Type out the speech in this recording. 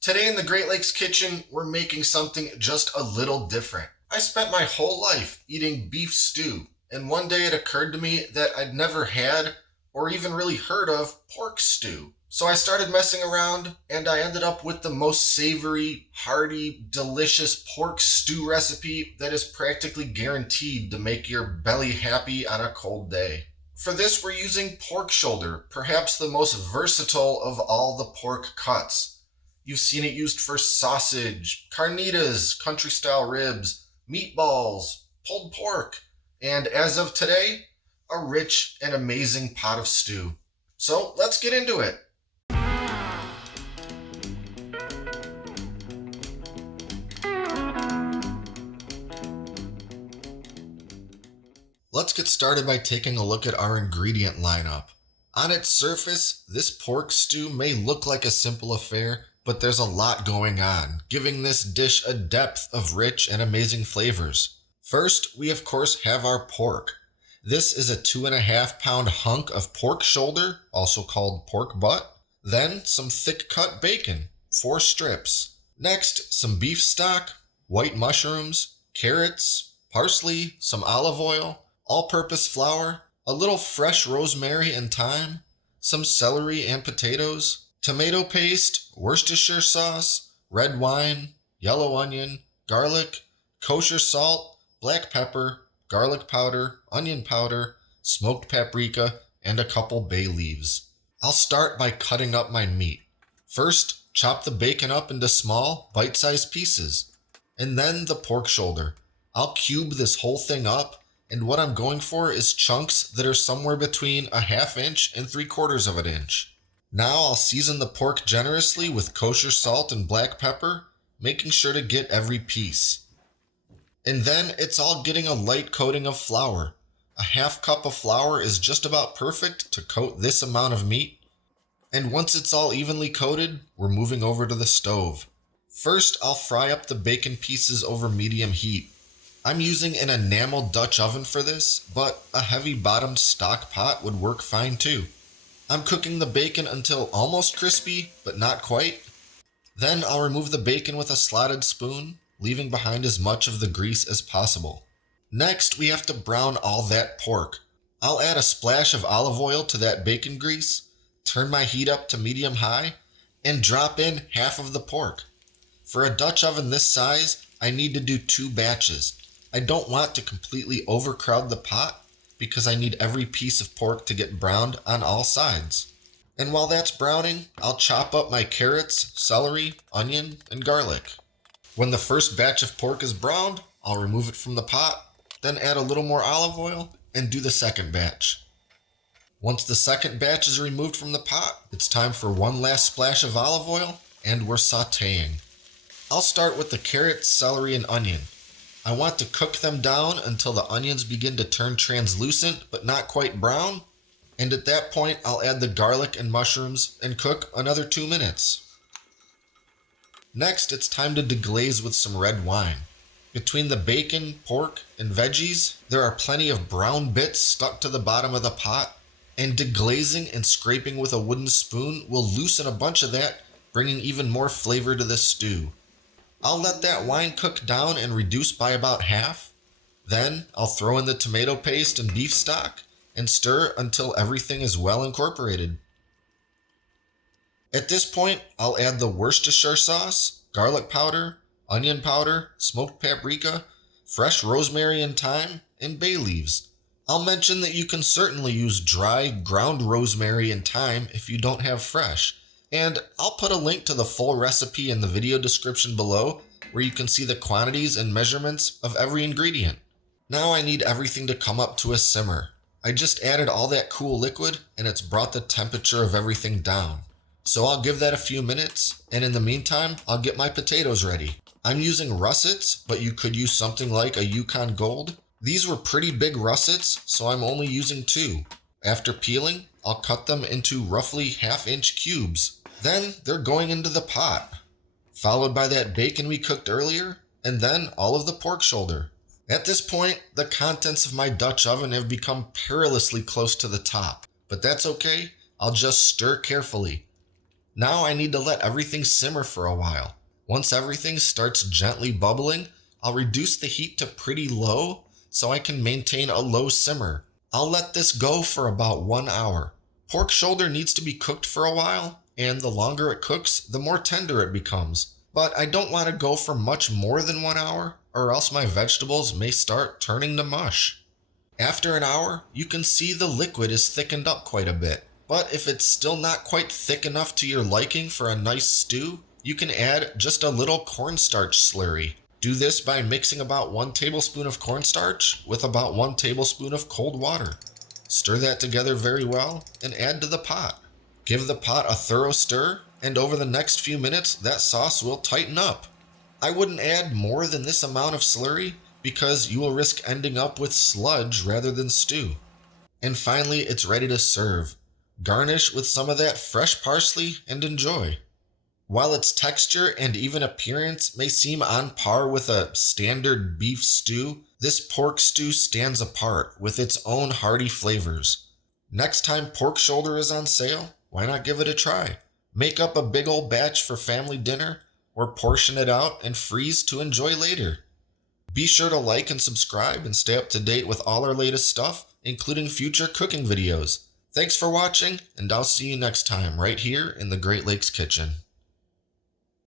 Today in the Great Lakes kitchen, we're making something just a little different. I spent my whole life eating beef stew, and one day it occurred to me that I'd never had or even really heard of pork stew. So I started messing around and I ended up with the most savory, hearty, delicious pork stew recipe that is practically guaranteed to make your belly happy on a cold day. For this, we're using pork shoulder, perhaps the most versatile of all the pork cuts. You've seen it used for sausage, carnitas, country-style ribs, meatballs, pulled pork, and as of today, a rich and amazing pot of stew. So let's get into it. Let's get started by taking a look at our ingredient lineup. On its surface, this pork stew may look like a simple affair, but there's a lot going on, giving this dish a depth of rich and amazing flavors. First, we of course have our pork. This is a 2.5 pound hunk of pork shoulder, also called pork butt. Then some thick cut bacon, 4 strips. Next, some beef stock, white mushrooms, carrots, parsley, some olive oil, all-purpose flour, a little fresh rosemary and thyme, some celery and potatoes, tomato paste, Worcestershire sauce, red wine, yellow onion, garlic, kosher salt, black pepper, garlic powder, onion powder, smoked paprika, and a couple bay leaves. I'll start by cutting up my meat. First, chop the bacon up into small, bite-sized pieces, and then the pork shoulder. I'll cube this whole thing up, and what I'm going for is chunks that are somewhere between a 1/2 inch and 3/4 of an inch. Now I'll season the pork generously with kosher salt and black pepper, making sure to get every piece. And then it's all getting a light coating of flour. A 1/2 cup of flour is just about perfect to coat this amount of meat. And once it's all evenly coated, we're moving over to the stove. First, I'll fry up the bacon pieces over medium heat. I'm using an Enamel Dutch oven for this, but a heavy bottomed stock pot would work fine too. I'm cooking the bacon until almost crispy, but not quite. Then I'll remove the bacon with a slotted spoon, leaving behind as much of the grease as possible. Next, we have to brown all that pork. I'll add a splash of olive oil to that bacon grease, turn my heat up to medium-high, and drop in half of the pork. For a Dutch oven this size, I need to do 2 batches. I don't want to completely overcrowd the pot because I need every piece of pork to get browned on all sides. And while that's browning, I'll chop up my carrots, celery, onion, and garlic. When the first batch of pork is browned, I'll remove it from the pot, then add a little more olive oil and do the second batch. Once the second batch is removed from the pot, it's time for one last splash of olive oil and we're sauteing. I'll start with the carrots, celery, and onion. I want to cook them down until the onions begin to turn translucent but not quite brown, and at that point I'll add the garlic and mushrooms and cook another 2 minutes. Next, it's time to deglaze with some red wine. Between the bacon, pork, and veggies, there are plenty of brown bits stuck to the bottom of the pot, and deglazing and scraping with a wooden spoon will loosen a bunch of that, bringing even more flavor to this stew. I'll let that wine cook down and reduce by about half. Then I'll throw in the tomato paste and beef stock and stir until everything is well incorporated. At this point, I'll add the Worcestershire sauce, garlic powder, onion powder, smoked paprika, fresh rosemary and thyme, and bay leaves. I'll mention that you can certainly use dry, ground rosemary and thyme if you don't have fresh. And I'll put a link to the full recipe in the video description below where you can see the quantities and measurements of every ingredient. Now I need everything to come up to a simmer. I just added all that cool liquid and it's brought the temperature of everything down. So I'll give that a few minutes, and in the meantime, I'll get my potatoes ready. I'm using russets, but you could use something like a Yukon Gold. These were pretty big russets, so I'm only using 2. After peeling, I'll cut them into roughly 1/2 inch cubes. Then they're going into the pot, followed by that bacon we cooked earlier, and then all of the pork shoulder. At this point, the contents of my Dutch oven have become perilously close to the top, but that's okay. I'll just stir carefully. Now I need to let everything simmer for a while. Once everything starts gently bubbling, I'll reduce the heat to pretty low so I can maintain a low simmer. I'll let this go for about 1 hour. Pork shoulder needs to be cooked for a while, and the longer it cooks, the more tender it becomes. But I don't want to go for much more than 1 hour, or else my vegetables may start turning to mush. After an hour, you can see the liquid is thickened up quite a bit. But if it's still not quite thick enough to your liking for a nice stew, you can add just a little cornstarch slurry. Do this by mixing about 1 tablespoon of cornstarch with about 1 tablespoon of cold water. Stir that together very well and add to the pot. Give the pot a thorough stir, and over the next few minutes that sauce will tighten up. I wouldn't add more than this amount of slurry because you will risk ending up with sludge rather than stew. And finally, it's ready to serve. Garnish with some of that fresh parsley and enjoy. While its texture and even appearance may seem on par with a standard beef stew, this pork stew stands apart with its own hearty flavors. Next time pork shoulder is on sale, why not give it a try? Make up a big old batch for family dinner, or portion it out and freeze to enjoy later. Be sure to like and subscribe and stay up to date with all our latest stuff, including future cooking videos. Thanks for watching, and I'll see you next time right here in the Great Lakes Kitchen.